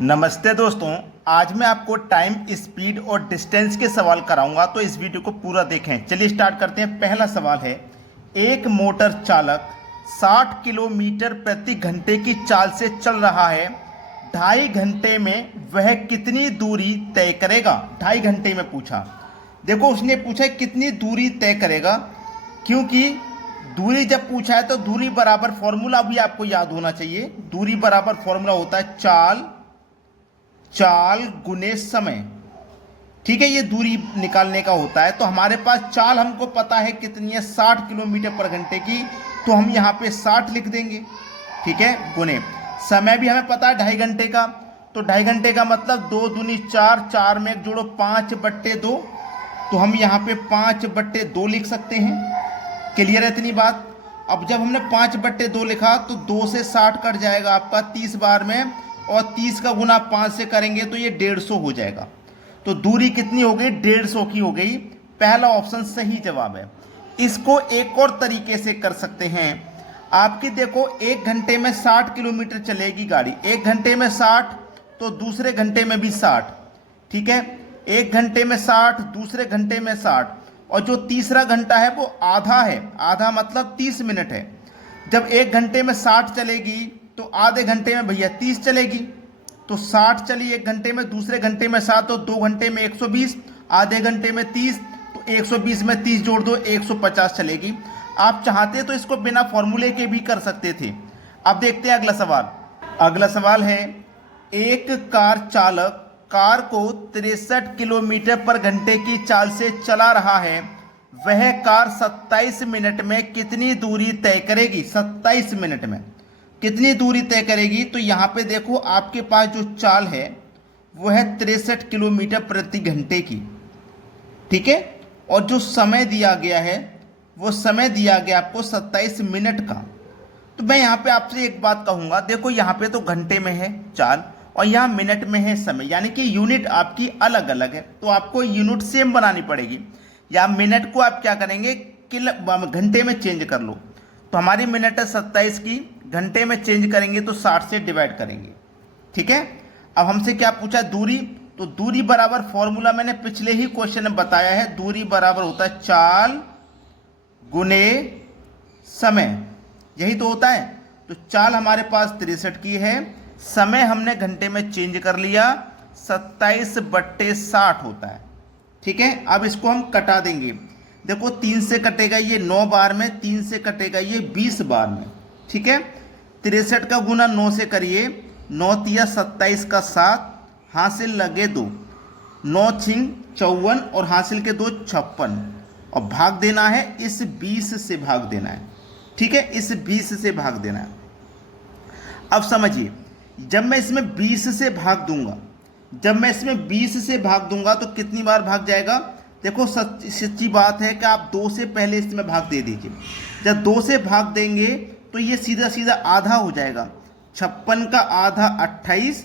नमस्ते दोस्तों, आज मैं आपको टाइम, स्पीड और डिस्टेंस के सवाल कराऊंगा, तो इस वीडियो को पूरा देखें। चलिए स्टार्ट करते हैं। पहला सवाल है, एक मोटर चालक 60 किलोमीटर प्रति घंटे की चाल से चल रहा है। 2.5 घंटे में वह कितनी दूरी तय करेगा? 2.5 घंटे में पूछा। देखो, उसने पूछा है कितनी दूरी तय करेगा, क्योंकि दूरी जब पूछा है तो दूरी बराबर फॉर्मूला भी आपको याद होना चाहिए। दूरी बराबर फॉर्मूला होता है चाल गुने समय। ठीक है, ये दूरी निकालने का होता है। तो हमारे पास चाल हमको पता है कितनी है, 60 किलोमीटर पर घंटे की, तो हम यहाँ पे 60 लिख देंगे। ठीक है, गुने समय भी हमें पता है 2.5 घंटे का, तो 2.5 घंटे का मतलब 2 दूनी 4, 4 में एक जोड़ो 5/2, तो हम यहाँ पे 5/2 लिख सकते हैं। क्लियर है इतनी बात? अब जब हमने 5/2 लिखा तो 2 से 60 कट जाएगा आपका 30 बार में, और 30 का गुना 5 से करेंगे तो ये 150 हो जाएगा। तो दूरी कितनी हो गई? 150 की हो गई। पहला ऑप्शन सही जवाब है। इसको एक और तरीके से कर सकते हैं। आपकी देखो, 1 घंटे में 60 किलोमीटर चलेगी गाड़ी। 1 घंटे में 60 तो दूसरे घंटे में भी 60। ठीक है, 1 घंटे में 60, दूसरे घंटे में 60, और जो तीसरा घंटा है वो आधा है। आधा मतलब 30 मिनट है। जब 1 घंटे में 60 चलेगी तो आधे घंटे में भैया 30 चलेगी। तो 60 चली 1 घंटे में, दूसरे घंटे में 7, तो 2 घंटे में 120, आधे घंटे में 30, तो 120 में 30 जोड़ दो, 150 चलेगी। आप चाहते तो इसको बिना फॉर्मूले के भी कर सकते थे। अब देखते हैं अगला सवाल। अगला सवाल है, एक कार चालक कार को 63 किलोमीटर पर घंटे की चाल से चला रहा है। वह कार 27 मिनट में कितनी दूरी तय करेगी? 27 मिनट में कितनी दूरी तय करेगी? तो यहाँ पे देखो, आपके पास जो चाल है वो है 63 किलोमीटर प्रति घंटे की। ठीक है, और जो समय दिया गया है वो समय दिया गया आपको 27 मिनट का। तो मैं यहाँ पे आपसे एक बात कहूँगा, देखो यहाँ पे तो घंटे में है चाल और यहाँ मिनट में है समय, यानी कि यूनिट आपकी अलग अलग है। तो आपको यूनिट सेम बनानी पड़ेगी, या मिनट को आप क्या करेंगे, घंटे में चेंज कर लो। तो हमारी मिनट है 27 की, घंटे में चेंज करेंगे तो 60 से डिवाइड करेंगे। ठीक है, अब हमसे क्या पूछा? दूरी। तो दूरी बराबर फॉर्मूला मैंने पिछले ही क्वेश्चन में बताया है। दूरी बराबर होता है चाल गुने समय, यही तो होता है। तो चाल हमारे पास 63 की है, समय हमने घंटे में चेंज कर लिया, 27/60 होता है। ठीक है, अब इसको हम कटा देंगे। देखो, 3 से कटेगा ये 9 बार में, 3 से कटेगा ये 20 बार में। ठीक है, 63 का गुना 9 से करिए, 9 तिया 27 का 7, हासिल लगे 2, 9 छिंग 54 और हासिल के 2 56, और भाग देना है इस 20 से भाग देना है। ठीक है, इस 20 से भाग देना है। अब समझिए, जब मैं इसमें 20 से भाग दूंगा तो कितनी बार भाग जाएगा? देखो, सच्ची बात है कि आप 2 से पहले इसमें भाग दे दीजिए। जब 2 से भाग देंगे तो ये सीधा सीधा आधा हो जाएगा। 56 का आधा 28।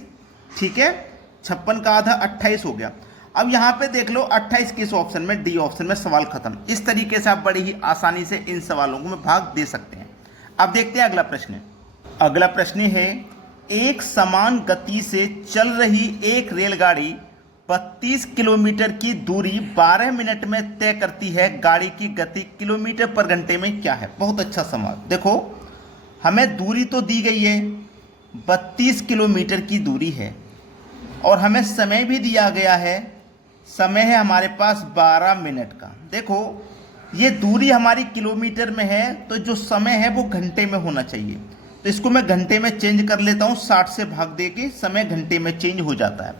ठीक है, 56 का आधा 28 हो गया। अब यहाँ पे देख लो, 28 किस ऑप्शन में? डी ऑप्शन में। सवाल खत्म। इस तरीके से आप बड़ी ही आसानी से इन सवालों को में भाग दे सकते हैं। अब देखते हैं अगला प्रश्न। अगला प्रश्न है, एक समान गति से चल रही एक रेलगाड़ी 32 किलोमीटर की दूरी 12 मिनट में तय करती है। गाड़ी की गति किलोमीटर पर घंटे में क्या है? बहुत अच्छा सवाल। देखो, हमें दूरी तो दी गई है, 32 किलोमीटर की दूरी है, और हमें समय भी दिया गया है। समय है हमारे पास 12 मिनट का। देखो, ये दूरी हमारी किलोमीटर में है, तो जो समय है वो घंटे में होना चाहिए। तो इसको मैं घंटे में चेंज कर लेता हूँ, 60 से भाग दे के समय घंटे में चेंज हो जाता है।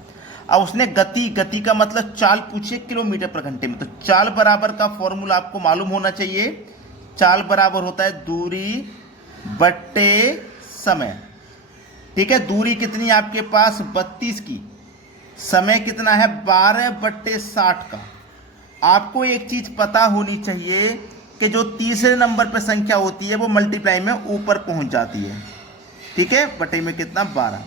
अब उसने गति का मतलब चाल पूछे किलोमीटर पर घंटे में, तो चाल बराबर का फॉर्मूला आपको मालूम होना चाहिए। चाल बराबर होता है दूरी बट्टे समय। ठीक है, दूरी कितनी है आपके पास? 32 की। समय कितना है? 12/60 का। आपको एक चीज पता होनी चाहिए कि जो तीसरे नंबर पर संख्या होती है वो मल्टीप्लाई में ऊपर पहुंच जाती है। ठीक है, बटे में कितना? 12।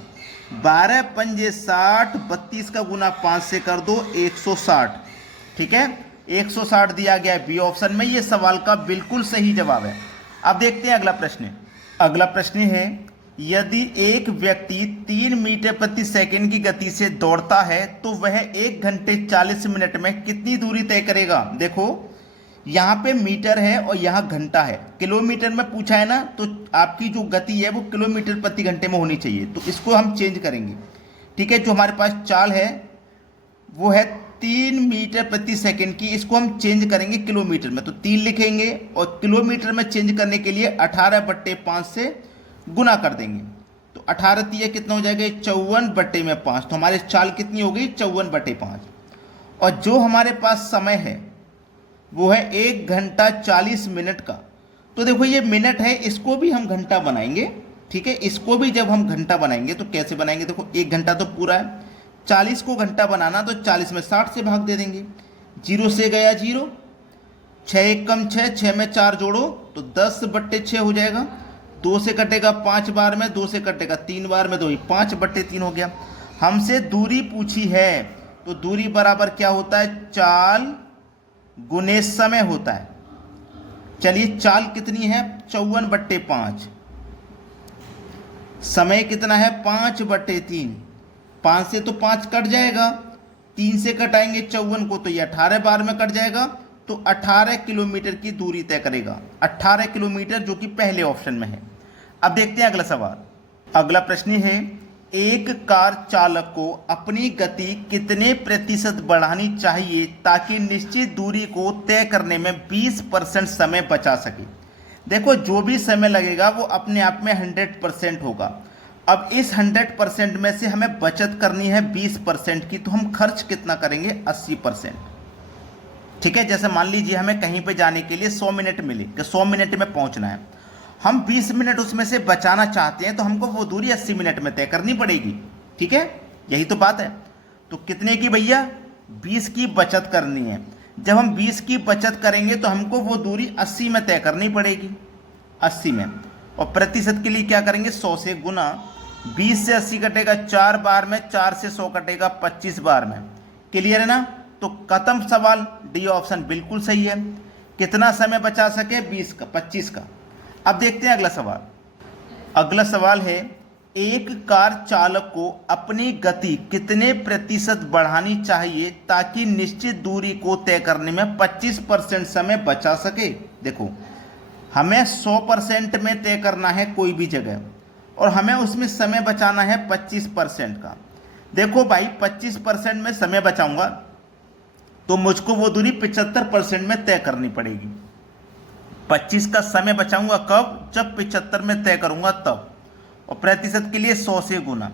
12 पंजे 60, 32 का गुना 5 से कर दो, 160। ठीक है, 160 दिया गया है बी ऑप्शन में। ये सवाल का बिल्कुल सही जवाब है। अब देखते हैं अगला प्रश्न। अगला प्रश्न है, यदि एक व्यक्ति 3 मीटर प्रति सेकंड की गति से दौड़ता है तो वह 1 घंटे 40 मिनट में कितनी दूरी तय करेगा। देखो यहाँ पे मीटर है और यहाँ घंटा है, किलोमीटर में पूछा है ना, तो आपकी जो गति है वो किलोमीटर प्रति घंटे में होनी चाहिए। तो इसको हम चेंज करेंगे, ठीक है। जो हमारे पास चाल है वो है 3 मीटर प्रति सेकंड की, इसको हम चेंज करेंगे किलोमीटर में, तो 3 लिखेंगे और किलोमीटर में चेंज करने के लिए 18/5 से गुना कर देंगे। तो 18 तिया कितना हो जाएगा, 54/5। तो हमारी चाल कितनी हो गई, 54/5। और जो हमारे पास समय है वो है 1 घंटा 40 मिनट का। तो देखो ये मिनट है, इसको भी हम घंटा बनाएंगे, ठीक है। इसको भी जब हम घंटा बनाएंगे तो कैसे बनाएंगे, देखो 1 घंटा तो पूरा है, 40 को घंटा बनाना तो 40 में 60 से भाग दे देंगे। 0 से गया 0, 6 1 कम 6, 6 में 4 जोड़ो तो 10/6 हो जाएगा। 2 से कटेगा 5 बार में, 2 से कटेगा 3 बार में, 2 5/3 हो गया। हमसे दूरी पूछी है तो दूरी बराबर क्या होता है, चाल गुने समय होता है। चलिए चाल कितनी है, 54/5, समय कितना है 5/3। 5 से तो 5 कट जाएगा, 3 से कटाएंगे 54 को तो ये 18 बार में कट जाएगा। तो 18 किलोमीटर की दूरी तय करेगा, 18 किलोमीटर, जो कि पहले ऑप्शन में है। अब देखते हैं अगला सवाल। अगला प्रश्न है, एक कार चालक को अपनी गति कितने प्रतिशत बढ़ानी चाहिए ताकि निश्चित दूरी को तय करने में 20% समय बचा सके। देखो जो भी समय लगेगा वो अपने आप में 100% होगा। अब इस 100% में से हमें बचत करनी है 20% की, तो हम खर्च कितना करेंगे, 80%, ठीक है। जैसे मान लीजिए हमें कहीं पे जाने के लिए 100 मिनट मिले कि 100 मिनट में पहुंचना है, हम 20 मिनट उसमें से बचाना चाहते हैं तो हमको वो दूरी 80 मिनट में तय करनी पड़ेगी, ठीक है। यही तो बात है। तो कितने की भैया, 20 की बचत करनी है। जब हम 20 की बचत करेंगे तो हमको वो दूरी 80 में तय करनी पड़ेगी, 80 में। और प्रतिशत के लिए क्या करेंगे, 100 से गुना। 20 से 80 कटेगा 4 बार में, 4 से 100 कटेगा 25 बार में। क्लियर है ना। तो खत्म सवाल, डी ऑप्शन बिल्कुल सही है। कितना समय बचा सके, 20 का, 25 का। अब देखते हैं अगला सवाल। अगला सवाल है, एक कार चालक को अपनी गति कितने प्रतिशत बढ़ानी चाहिए ताकि निश्चित दूरी को तय करने में 25% समय बचा सके। देखो हमें 100% में तय करना है कोई भी जगह और हमें उसमें समय बचाना है 25% का। देखो भाई 25% में समय बचाऊंगा तो मुझको वो दूरी 75% में तय करनी पड़ेगी। 25 का समय बचाऊंगा कब, जब 75 में तय करूंगा तब। और प्रतिशत के लिए 100 से गुना।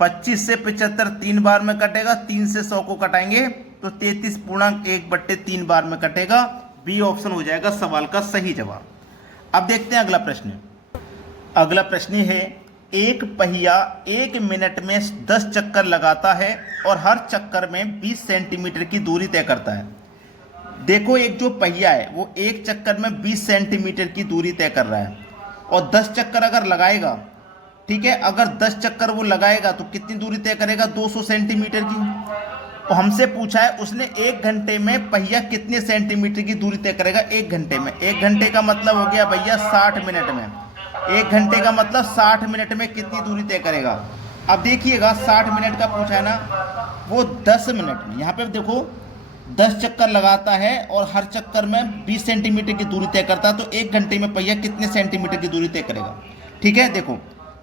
25 से 75 3 बार में कटेगा, 3 से 100 को कटाएंगे तो 33.1/3 बार में कटेगा। बी ऑप्शन हो जाएगा सवाल का सही जवाब। अब देखते हैं अगला प्रश्न। अगला प्रश्न है, एक पहिया 1 मिनट में 10 चक्कर लगाता है और हर चक्कर में 20 सेंटीमीटर की दूरी तय करता है। देखो एक जो पहिया है वो एक चक्कर में 20 सेंटीमीटर की दूरी तय कर रहा है और 10 चक्कर अगर लगाएगा, ठीक है, अगर 10 चक्कर वो लगाएगा तो कितनी दूरी तय करेगा, 200 सेंटीमीटर की। और हमसे पूछा है उसने 1 घंटे में पहिया कितने सेंटीमीटर की दूरी तय करेगा, 1 घंटे में। 1 घंटे का मतलब हो गया भैया 60 मिनट में। 1 घंटे का मतलब 60 मिनट में कितनी दूरी तय करेगा। अब देखिएगा 60 मिनट का पूछा है ना, वो 10 मिनट में, यहाँ पे देखो 10 चक्कर लगाता है और हर चक्कर में 20 सेंटीमीटर की दूरी तय करता है, तो 1 घंटे में पहिया कितने सेंटीमीटर की दूरी तय करेगा। ठीक है, देखो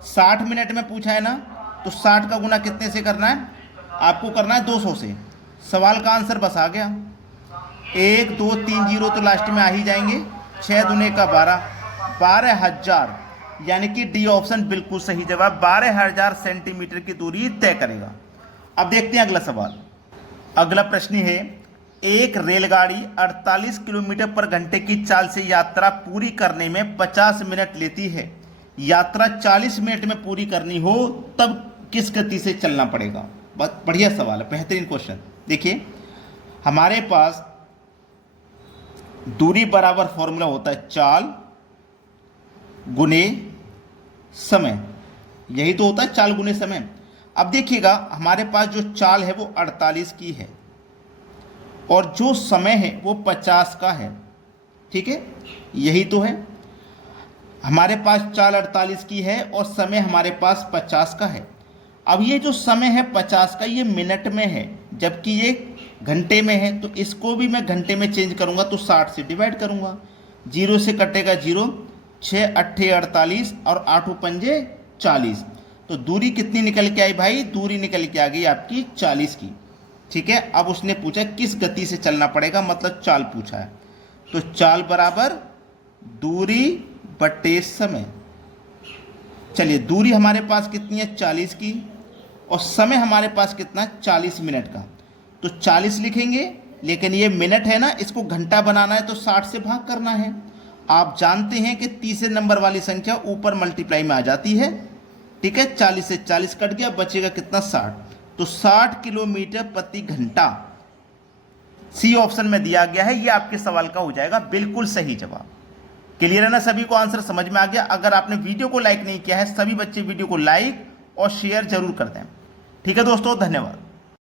60 मिनट में पूछा है ना, तो 60 का गुना कितने से करना है, आपको करना है 200 से। सवाल का आंसर बस आ गया, 1 2 3 0 तो लास्ट में आ ही जाएंगे। 6 दूने का 12, 12,000, यानी कि डी ऑप्शन बिल्कुल सही जवाब, 12,000 सेंटीमीटर की दूरी तय करेगा। अब देखते हैं अगला सवाल। अगला प्रश्न है, एक रेलगाड़ी 48 किलोमीटर पर घंटे की चाल से यात्रा पूरी करने में 50 मिनट लेती है। यात्रा 40 मिनट में पूरी करनी हो तब किस गति से चलना पड़ेगा। बहुत बढ़िया सवाल है, बेहतरीन क्वेश्चन। देखिए हमारे पास दूरी बराबर फॉर्मूला होता है चाल गुने समय, यही तो होता है चाल गुने समय। अब देखिएगा हमारे पास जो चाल है वो 48 की है और जो समय है वो 50 का है। ठीक है, यही तो है। हमारे पास चाल 48 की है और समय हमारे पास 50 का है। अब ये जो समय है 50 का, ये मिनट में है, जबकि ये घंटे में है, तो इसको भी मैं घंटे में चेंज करूँगा तो 60 से डिवाइड करूँगा। 0 से कटेगा 0, 6 अट्ठे 48 और 8 पंजे 40। तो दूरी कितनी निकल के आई भाई? दूरी निकल के आ गई आपकी 40 की। ठीक है, अब उसने पूछा किस गति से चलना पड़ेगा, मतलब चाल पूछा है। तो चाल बराबर दूरी बटे समय। चलिए, दूरी हमारे पास कितनी है? 40 की, और समय हमारे पास कितना? 40 मिनट का। तो 40 लिखेंगे, लेकिन ये मिनट है ना, इसको घंटा बनाना है तो 60 से भाग करना है। आप जानते हैं कि तीसरे नंबर वाली संख्या ऊपर मल्टीप्लाई में आ जाती है। ठीक है, 40 से 40 कट गया, बचेगा कितना? 60। तो 60 किलोमीटर प्रति घंटा सी ऑप्शन में दिया गया है। ये आपके सवाल का हो जाएगा बिल्कुल सही जवाब। क्लियर है ना? सभी को आंसर समझ में आ गया? अगर आपने वीडियो को लाइक नहीं किया है, सभी बच्चे वीडियो को लाइक और शेयर जरूर कर दें। ठीक है दोस्तों, धन्यवाद।